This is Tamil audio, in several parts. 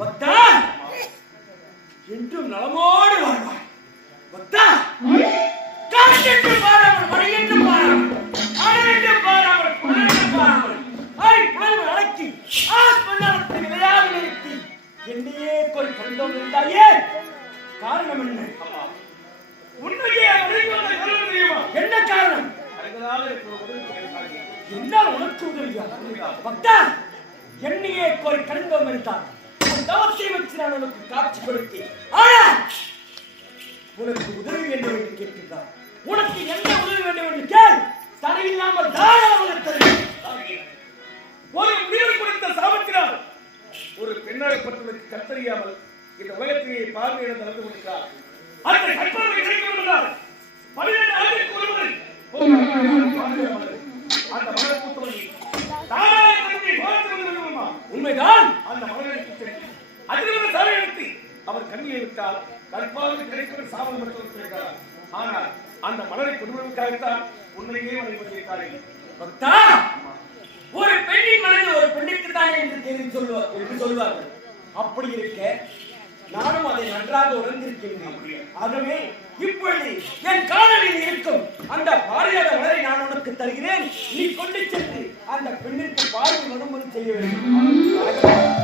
பக்தா என்றும் நலமோடு வாழ்வாய். பக்தா காற்றென்று பாராமல், மழையென்று பாராமல், அணையென்று பாராமல், புலனென்று பாராமல், புலன்கள் அடக்கி ஆத்மஞானத்தை நிலையாக நிறுத்தி என்னையே கொள் கண்டோம் இருந்தாயே, காரணம் என்ன? உண்மையே என்ன காரணம்? என்ன உனக்கு உதவியா? பக்தா என்னையே கோரி கண்டோம் இருந்தால் தவத்தை வச்சு நான் உனக்கு காட்சி கொடுத்தேன். ஆனா உனக்கு உதவி வேண்டும் என்று கேட்கிறார். உனக்கு என்ன உதவி வேண்டும் என்று கேள், தடையில்லாமல் தாராளமாக தருகிறேன். ஒரு உயிர் கொடுத்த சாமத்தினால் ஒரு பெண்ணாகப்பட்டவருக்கு கத்தறியாமல் இந்த உலகத்தையே பார்வையிட நடந்து கொண்டிருக்கிறார். அந்த கற்பனை கிடைக்கும் என்றால் 12 ஆண்டுக்கு ஒருவரை அந்த மலர்பூத்தவனை தாராள தன்னை பார்த்து வருமா? உண்மைதான். அந்த மலர்களுக்கு தெரியும். அதிலிருந்து சாலை எடுத்து அவர் கண்ணியை விட்டால் கற்பாக கிடைக்கிற சாவல் மருத்துவம் கிடைக்கிறார். ஆனால் அந்த மலரை கொடுவதற்காகத்தான் உண்மையே வழிபடுகிறார்கள். பக்தா ஒரு பெண்ணின் மனது ஒரு பெண்ணுக்கு தான் என்று தெரிந்து சொல்வார்கள். அப்படி இருக்க நானும் அதை நன்றாக உணர்ந்திருக்கின்றேன். ஆகவே இப்பொழுது என் காதலில் இருக்கும் அந்த பாரியாத மலரை நான் உனக்கு தருகிறேன். நீ கொண்டு சென்று அந்த பெண்ணிற்கு பார்வை மறுமொழி செய்ய வேண்டும்.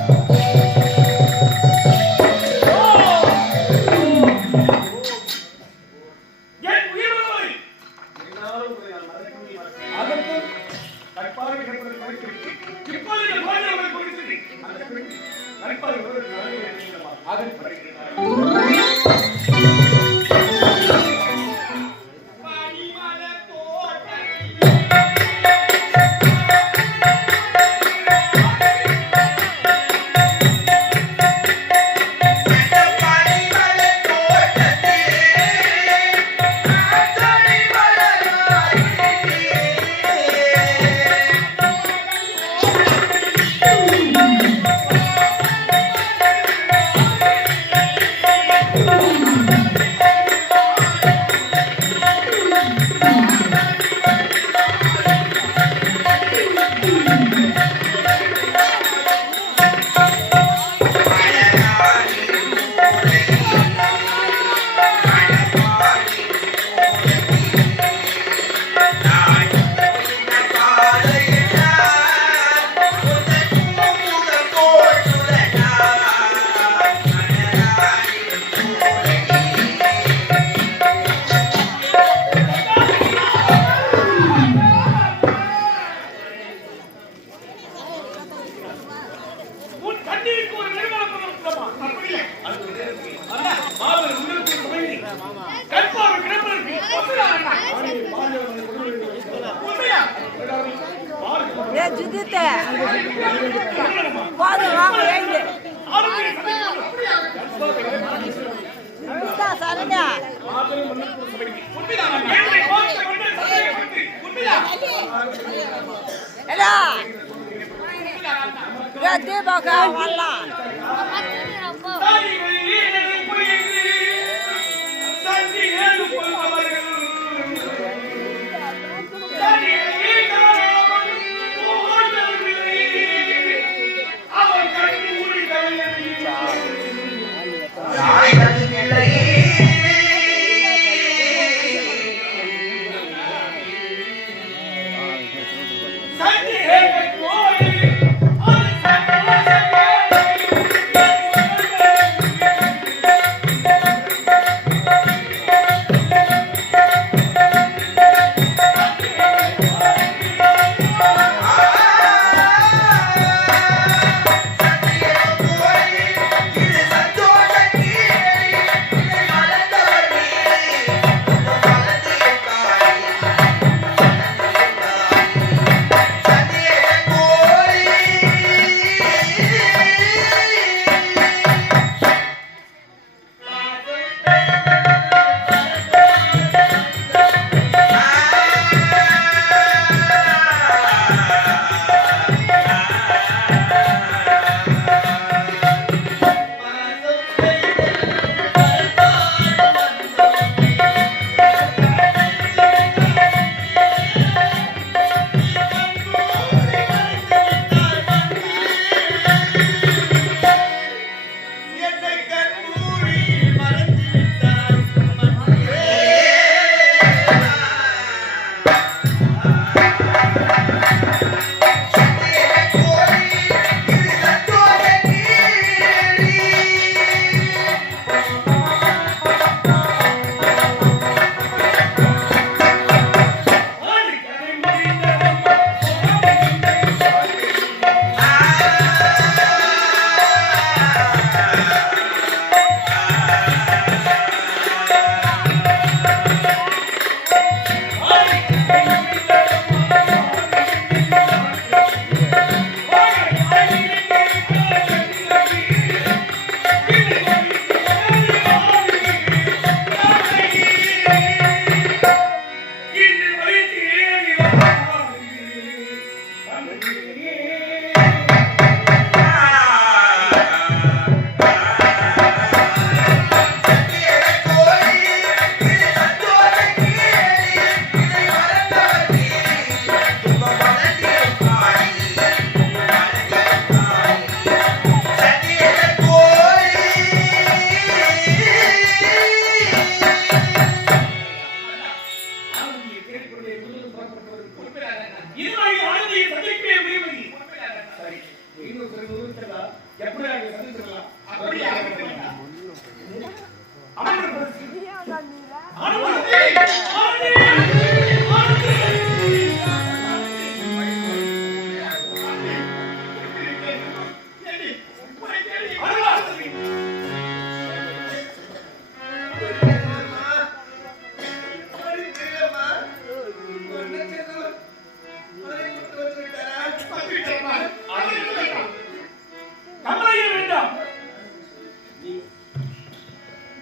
கவலையே வேண்டாம்.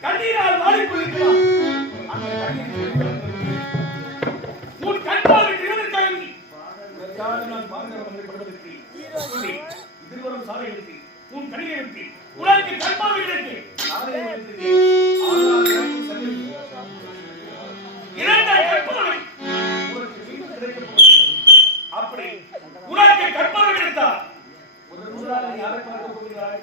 கண்ணீரால் வாடிக்கொள்ளிருக்கலாம். அந்த கண்ணீர் உன் கண்பார்வை திறனுக்காக நான் பார்க்க இதுவரும் சாலை எடுத்து உன் கணியை எடுத்து உனக்கு கண்பார்வை எடுத்து அப்படி உனக்கு கண்பார்வை எடுத்தார் யாரை பார்க்க போகிறாய்?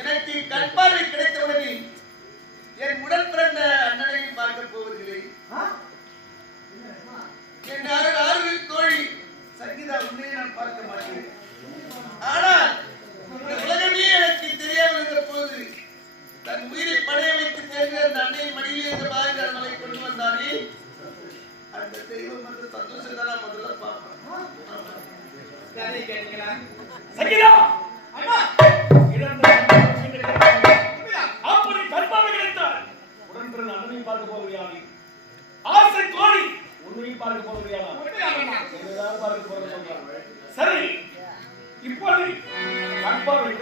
எனக்கு கண்பார்வை கிடைத்தவுடனே என் உடன் பிறந்த அண்ணனையும் பார்க்க போவதில்லை. என் ஆறுதல் தோழி சங்கீதா உன்னையே நான் பார்க்க மாட்டேன். ஆனால் இந்த உலகமே எனக்கு தெரியாமல் இருந்த போது தன் உயிரை பணைய வைத்து தேர்ந்த அந்த அன்னையின் மடியிலே இந்த பாரதியார் மலை கொண்டு வந்தானே, அந்த தெய்வம் வந்து சந்தோஷம் தான் நான் முதல்ல பார்ப்பேன். சங்கீதா அப்படி கண்பார்வை கிடைத்தார். உடன் பிறந்த அண்ணனையும் பார்க்க போகிறாய். ஆசை தோழி உன்னையும் பார்க்க போகிறாயா? பார்க்க போகிறார். சரி, இப்போது கண்பார்வை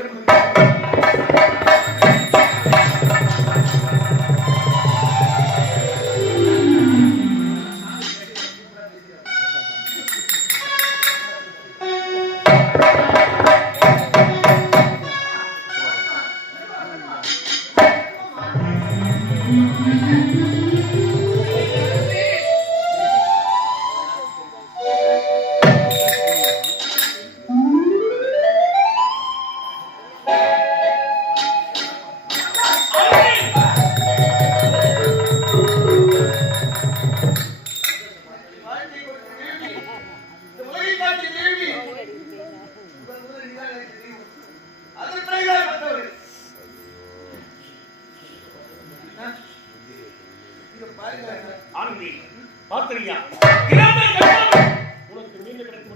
பார்த்தியா? உனக்கு மீண்டும் கிடைத்து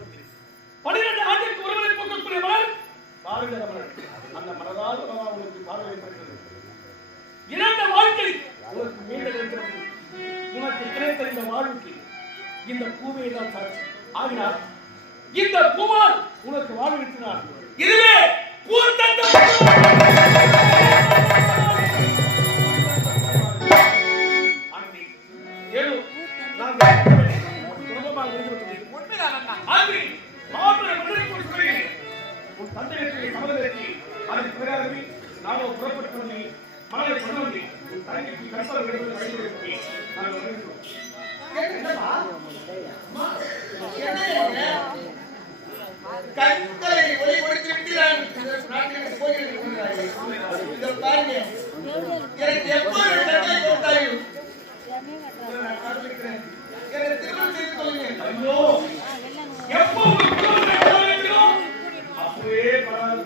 12 ஆண்டுக்கு ஒருவரை போக்கக்கூடிய மலர் பாரத மலர். அந்த மலரால் உனக்கு பார்வை ஏற்பட்டது. இழந்த வாழ்க்கை உனக்கு மீண்டும் கிடைக்கிறது. உனக்கு கிடைத்த இந்த வாழ்க்கை இந்த பூவை தான் சாட்சி. ஆகினால் இந்த பூவால் உனக்கு வாழ்வித்தினார். இதுவே பூர்த்தம். கண்களை ஒளி கொடுத்து விட்டு நாட்டிற்கு போகிறேன். எனக்கு எப்போது தந்தை கொடுத்தாயோ நான் காத்திருக்கிறேன். எனக்கு திருமணம் செய்து கொள்கிறேன். ஐயோ, எப்போ அப்படியே பாருங்க.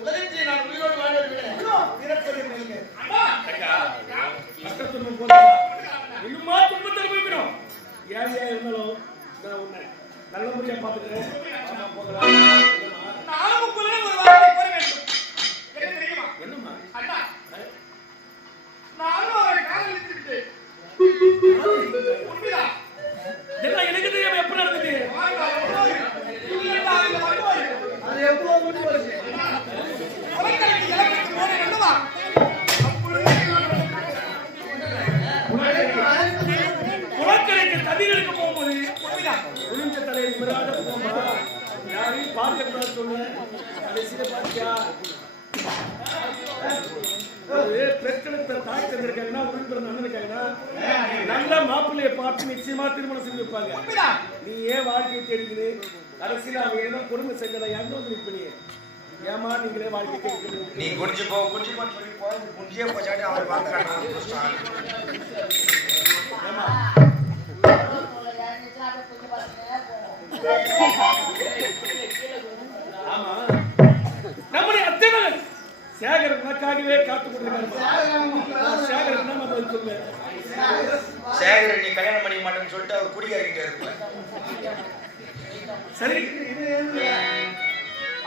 உலகத்தை நான் உயிரோடு வாழ்வதை விட இன்னுமா துன்பத்தை அனுபவிக்கணும். ஏன் இருந்தாலும் நல்ல முறையா பாத்துக்கிறேன். என்னம்மா எனக்கு தெரியாம எப்படி நடந்தது? குளக்கரைக்கு தண்ணீர் எடுக்க போகும்போது ஒளிஞ்ச தலையை நிமிராத போகும்போது யாரையும் பார்க்க சொல்லு. கடைசியில பாத்தியா பெற்றெடுத்த தாய் தந்திருக்காங்கன்னா உடன் பிறந்த அண்ணன் இருக்காங்கன்னா நல்ல மாப்பிள்ளையை பார்த்து நிச்சயமா திருமணம் செஞ்சு வைப்பாங்க. நீ ஏன் வாழ்க்கையை தேடிக்கிது கடைசியில் அவங்க என்ன கொடுமை செஞ்சதை எங்க வந்து நிற்ப நீ ஏமா நீங்களே வாழ்க்கை தேடிக்கணும். நீ குடிச்சு போ சொல்லி குடிச்சே போச்சாட்டி அவர் பார்த்துக்காட்டான். ஏமா ஆமா நம்முடைய அத்திமகன் சேகர் உனக்காகவே காத்து கொண்டிருக்காரு. சேகர் என்ன பதில் சொல்லுவேன். சேகர் நீ கல்யாணம் பண்ணிக்க மாட்டேன்னு சொல்லிட்டு அவர் குடிக்காரிக்கிட்டே இருப்பார். சரி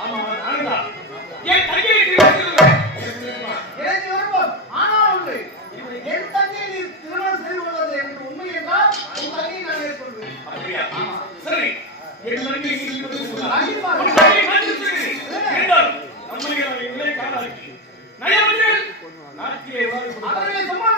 ஆமா நானுதா என் தங்கையை திருமணம் எனக்கு விருப்பம். ஆனால் ஒன்று, என் தங்கையை நீ திருமணம் செய்து கொள்வது என்று உண்மை என்றால் உன் தங்கையை நான் ஏற்படுவேன். அப்படியா? சரி என் தங்கை கண்டிப்பாக. நம்மளுடைய நிலை காணாது நயவர்கள் நாட்டிலே அவருடைய சும்மா